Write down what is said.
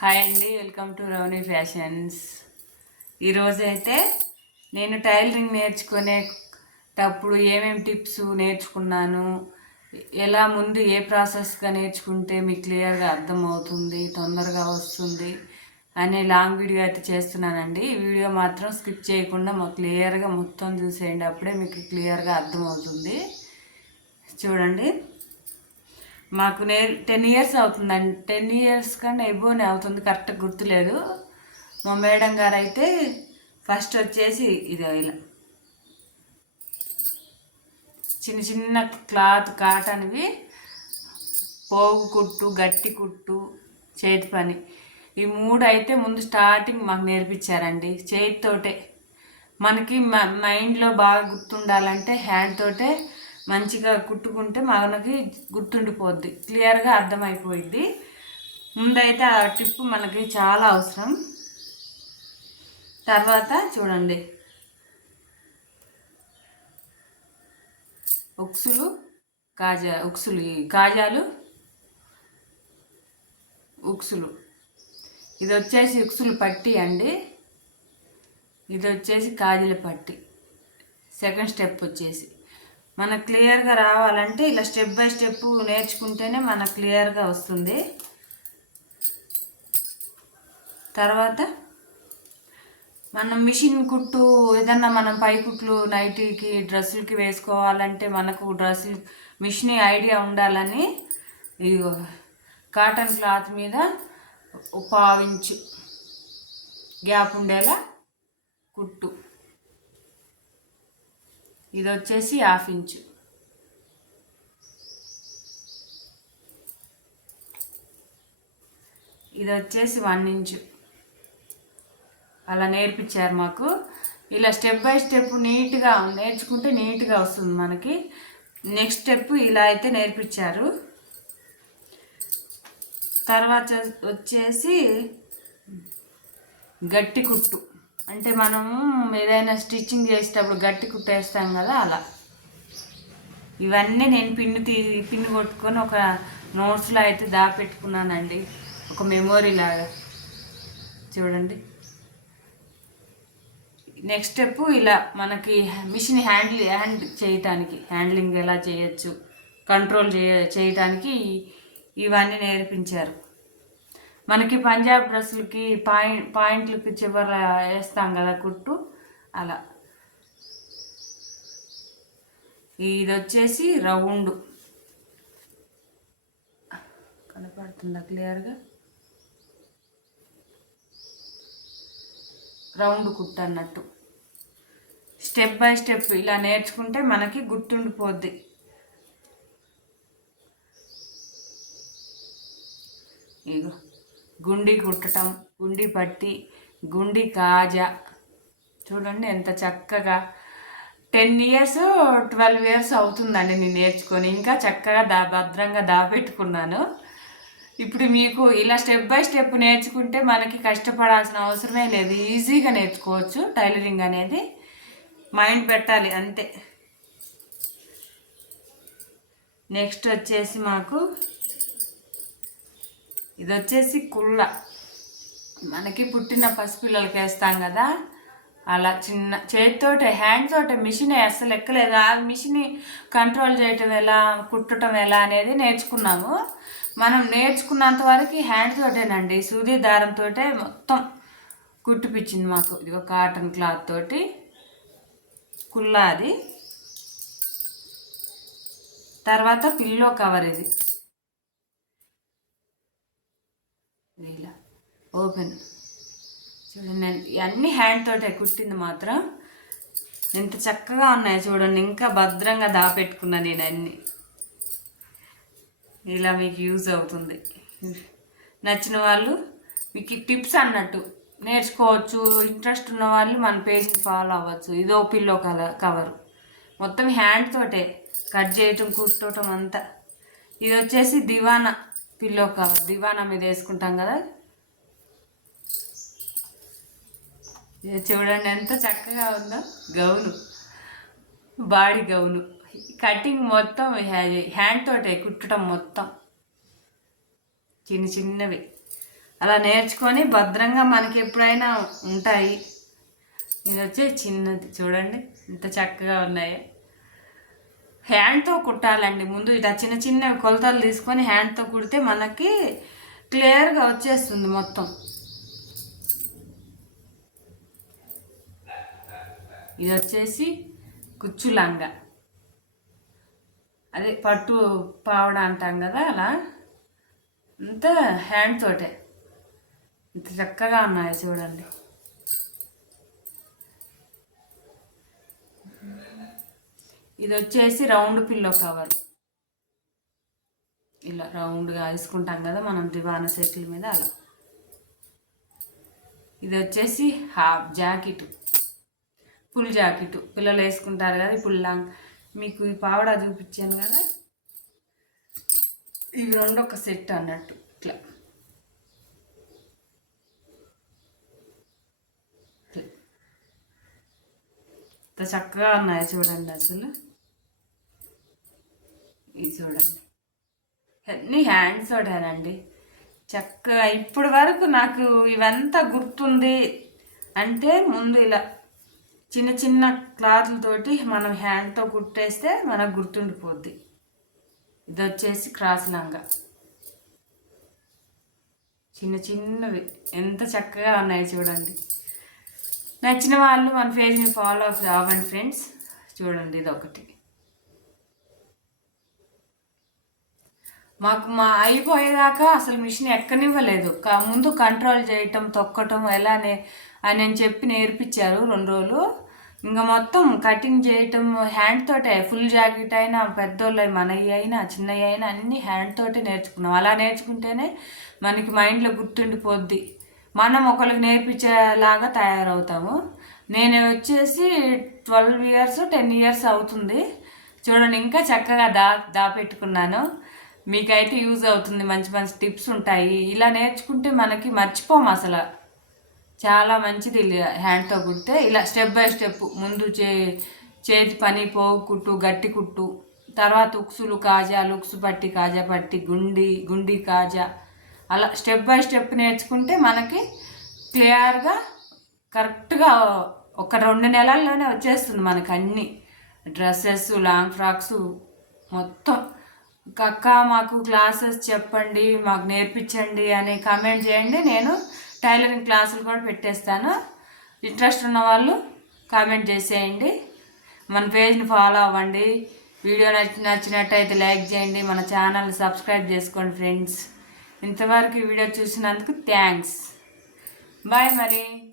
Hi అండి welcome to రౌనీ fashions. ఈరోజైతే నేను టైలరింగ్ నేర్చుకునేటప్పుడు ఏమేమి టిప్స్ నేర్చుకున్నాను ఎలా ముందు ఏ ప్రాసెస్గా నేర్చుకుంటే మీకు క్లియర్గా అర్థమవుతుంది తొందరగా వస్తుంది అనే లాంగ్ వీడియో అయితే చేస్తున్నానండి. ఈ వీడియో మాత్రం స్కిప్ చేయకుండా మాకు క్లియర్గా మొత్తం చూసేయండి అప్పుడే మీకు క్లియర్గా అర్థమవుతుంది. చూడండి. మాకు నే టెన్ ఇయర్స్ అవుతుందండి. టెన్ ఇయర్స్ కన్నా ఎబోనే అవుతుంది కరెక్ట్గా గుర్తులేదు. మా మేడం గారు అయితే ఫస్ట్ వచ్చేసి ఇది ఇలా. చిన్న చిన్న క్లాత్ కాటన్వి పోగు కుట్టు గట్టి కుట్టు చేతి పని. ఈ మూడు అయితే ముందు స్టార్టింగ్ మాకు నేర్పించారండి. చేతితోటే. మనకి మ- మైండ్లో బాగా గుర్తుండాలంటే హ్యాండ్ తోటే మంచిగా కుట్టుకుంటే మనకి గుర్తుండిపోద్ది. క్లియర్గా అర్థమైపోయిద్ది. ముందైతే ఆ టిప్ మనకి చాలా అవసరం. తర్వాత చూడండి. ఉక్సులు కాజా ఉక్సులు కాజాలు ఉక్సులు. ఇది వచ్చేసి ఉక్సులు పట్టి అండి. ఇది వచ్చేసి కాజల పట్టి. సెకండ్ స్టెప్ వచ్చేసి. మనకు క్లియర్గా రావాలంటే ఇలా స్టెప్ బై స్టెప్ నేర్చుకుంటేనే మనకు క్లియర్గా వస్తుంది. తర్వాత మనం మిషన్ కుట్టు ఏదన్నా మనం పై కుట్లు నైటీకి డ్రెస్సులకి వేసుకోవాలంటే మనకు డ్రెస్సులు మిషన్ ఐడియా ఉండాలని ఇదిగో కాటన్ క్లాత్ మీద ఉపావించు పావించు గ్యాప్ ఉండేలా కుట్టు. ఇది వచ్చేసి హాఫ్ ఇంచు. ఇది వచ్చేసి వన్ ఇంచు. అలా నేర్పించారు మాకు. ఇలా స్టెప్ బై స్టెప్ నీట్గా నేర్చుకుంటే నీట్గా వస్తుంది మనకి. నెక్స్ట్ స్టెప్ ఇలా అయితే నేర్పించారు. తర్వాత వచ్చేసి గట్టి కుట్టు. అంటే మనము ఏదైనా స్టిచ్చింగ్ చేసేటప్పుడు గట్టి కుట్టేస్తాం కదా అలా. ఇవన్నీ నేను పిన్ను తీ పిన్ను కొట్టుకొని ఒక నోట్స్లో అయితే దాపెట్టుకున్నానండి. ఒక మెమొరీ లాగా. చూడండి. నెక్స్ట్ స్టెప్ ఇలా మనకి మిషన్ హ్యాండిల్ హ్యాండ్ చేయటానికి హ్యాండ్లింగ్ ఎలా చేయొచ్చు కంట్రోల్ చేయ చేయటానికి ఇవన్నీ నేర్పించారు. మనకి పంజాబ్ డ్రెస్సులకి పాయింట్ పాయింట్లకి చివర వేస్తాం కదా కుట్టు? అలా. ఇది వచ్చేసి రౌండ్. కనపడుతుందా క్లియర్గా? రౌండ్ కుట్టు అన్నట్టు. స్టెప్ బై స్టెప్ ఇలా నేర్చుకుంటే మనకి గుర్తుండిపోద్ది ఇగో గుండి కుట్టటం గుండి పట్టి గుండి కాజా. చూడండి ఎంత చక్కగా. టెన్ ఇయర్స్ ట్వెల్వ్ ఇయర్స్ అవుతుందండి నేను నేర్చుకొని. ఇంకా చక్కగా దా భద్రంగా దాపెట్టుకున్నాను. ఇప్పుడు మీకు ఇలా స్టెప్ బై స్టెప్ నేర్చుకుంటే మనకి కష్టపడాల్సిన అవసరమే లేదు. ఈజీగా నేర్చుకోవచ్చు. టైలరింగ్ అనేది మైండ్ పెట్టాలి అంతే. నెక్స్ట్ వచ్చేసి మాకు ఇది వచ్చేసి కుళ్ళ. మనకి పుట్టిన పసిపిల్లలకి వేస్తాం కదా. అలా చిన్న చేతితోటే హ్యాండ్ తోటే మిషన్ అస్సలు ఎక్కలేదు. ఆ మిషన్ కంట్రోల్ చేయటం ఎలా కుట్టడం ఎలా అనేది నేర్చుకున్నాము. మనం నేర్చుకున్నంత వరకు హ్యాండ్ తోటేనండి. సూది దారంతో మొత్తం కుట్టిపించింది మాకు. ఇది ఒక కాటన్ క్లాత్ తోటి కుల్లా అది. తర్వాత పిల్లో కవర్ ఇది ఇలా ఓపెన్. చూడండి నేను ఇవన్నీ హ్యాండ్ తోటే కుట్టింది మాత్రం. ఎంత చక్కగా ఉన్నాయి చూడండి ఇంకా భద్రంగా దాపెట్టుకున్నా నేను అన్ని. ఇలా మీకు యూజ్ అవుతుంది. నచ్చిన వాళ్ళు మీకు టిప్స్ అన్నట్టు నేర్చుకోవచ్చు. ఇంట్రెస్ట్ ఉన్న వాళ్ళు మన పేజ్ని ఫాలో అవ్వచ్చు. ఇదో పిల్లో కలర్ కవర్ మొత్తం హ్యాండ్ తోటే కట్ చేయటం కుట్టడం అంతా. ఇది వచ్చేసి దివానా పిల్లో కవర్ దివానా మీద వేసుకుంటాం కదా? చూడండి ఎంత చక్కగా ఉందో. గౌను. Body gown. కటింగ్ మొత్తం హ్యా- హ్యాండ్ తోటే కుట్టడం మొత్తం. చిన్న చిన్నవి. అలా నేర్చుకొని భద్రంగా మనకి ఎప్పుడైనా ఉంటాయి. ఇది వచ్చి చిన్నది. చూడండి ఇంత చక్కగా ఉన్నాయి. హ్యాండ్తో కుట్టాలండి. ముందు ఇట్లా చిన్న చిన్న కొలతలు తీసుకొని హ్యాండ్తో కుడితే మనకి క్లియర్గా వచ్చేస్తుంది మొత్తం. ఇది వచ్చేసి కుచ్చు లంగా అదే పట్టు పావడ అంటాం కదా అలా. అంతా హ్యాండ్ తోటే. ఇంత చక్కగా ఉన్నాయి చూడండి. ఇది వచ్చేసి రౌండ్ పిల్లో కవర్. ఇలా రౌండ్గా వేసుకుంటాం కదా మనం దివాన సెట్ల మీద అలా. ఇది వచ్చేసి హాఫ్ జాకెట్. Full jacket. పిల్లలు వేసుకుంటారు కదా ఇప్పుడు లాంగ్ మీకు ఈ పావడా చూపించాను కదా. ఇవి రెండు ఒక సెట్ అన్నట్టు ఇట్లా. ఇంత చక్కగా ఉన్నాయి చూడండి అసలు. ఇది చూడండి. అన్నీ హ్యాండ్స్ తోటేనండి చక్కగా ఇప్పటి వరకు నాకు ఇవంతా గుర్తుంది. అంటే ముందు ఇలా చిన్న చిన్న క్లాత్లతోటి మనం హ్యాండ్తో కుట్టేస్తే మనకు గుర్తుండిపోద్ది. ఇది వచ్చేసి క్రాస్ లంగా. చిన్న చిన్నవి. ఎంత చక్కగా ఉన్నాయి చూడండి. నచ్చిన వాళ్ళు మన పేజ్ని ఫాలో అవ్వండి ఫ్రెండ్స్ చూడండి ఇది ఒకటి మాకు మా అయిపోయేదాకా అసలు మిషన్ ఎక్కనివ్వలేదు. ముందు కంట్రోల్ చేయటం తొక్కటం ఎలానే అని అని చెప్పి నేర్పించారు రెండు రోజులు. ఇంకా మొత్తం కటింగ్ చేయటం హ్యాండ్ తోటే ఫుల్ జాకెట్ అయినా పెద్దోళ్ళు మనవి అయినా చిన్నవి అయినా అన్నీ హ్యాండ్ తోటే నేర్చుకున్నాం. అలా నేర్చుకుంటేనే మనకి మైండ్లో గుర్తుండిపోద్ది. మనం ఒకరికి నేర్పించేలాగా తయారవుతాము. నేను వచ్చేసి ట్వెల్వ్ ఇయర్స్ టెన్ ఇయర్స్ అవుతుంది. చూడండి ఇంకా చక్కగా దా దాపెట్టుకున్నాను. మీకైతే యూజ్ అవుతుంది మంచి మంచి టిప్స్ ఉంటాయి. ఇలా నేర్చుకుంటే మనకి మర్చిపోము అసలు. చాలా మంచిది హ్యాండ్తో కుడితే. ఇలా స్టెప్ బై స్టెప్ ముందు చే చేతి పని పోగు కుట్టు గట్టి కుట్టు. తర్వాత ఉక్సులు కాజా లుక్సు పట్టి కాజా పట్టి గుండి గుండి కాజా. అలా స్టెప్ బై స్టెప్ నేర్చుకుంటే మనకి క్లియర్గా కరెక్ట్గా ఒక రెండు నెలల్లోనే వచ్చేస్తుంది మనకు అన్ని డ్రెస్సెస్ లాంగ్ ఫ్రాక్స్ మొత్తం. అక్క మాకు క్లాసెస్ చెప్పండి మాకు నేర్పించండి అని కామెంట్ చేయండి. నేను టైలరింగ్ క్లాసులు కూడా పెట్టేస్తాను. ఇంట్రెస్ట్ ఉన్న వాళ్ళు కామెంట్ చేసేయండి. మన పేజ్ని ఫాలో అవ్వండి. వీడియో నచ్చి నచ్చినట్టయితే లైక్ చేయండి. మన ఛానల్ని సబ్స్క్రైబ్ చేసుకోండి ఫ్రెండ్స్. ఇంతవరకు ఈ వీడియో చూసినందుకు థ్యాంక్స్. బాయ్ మరి.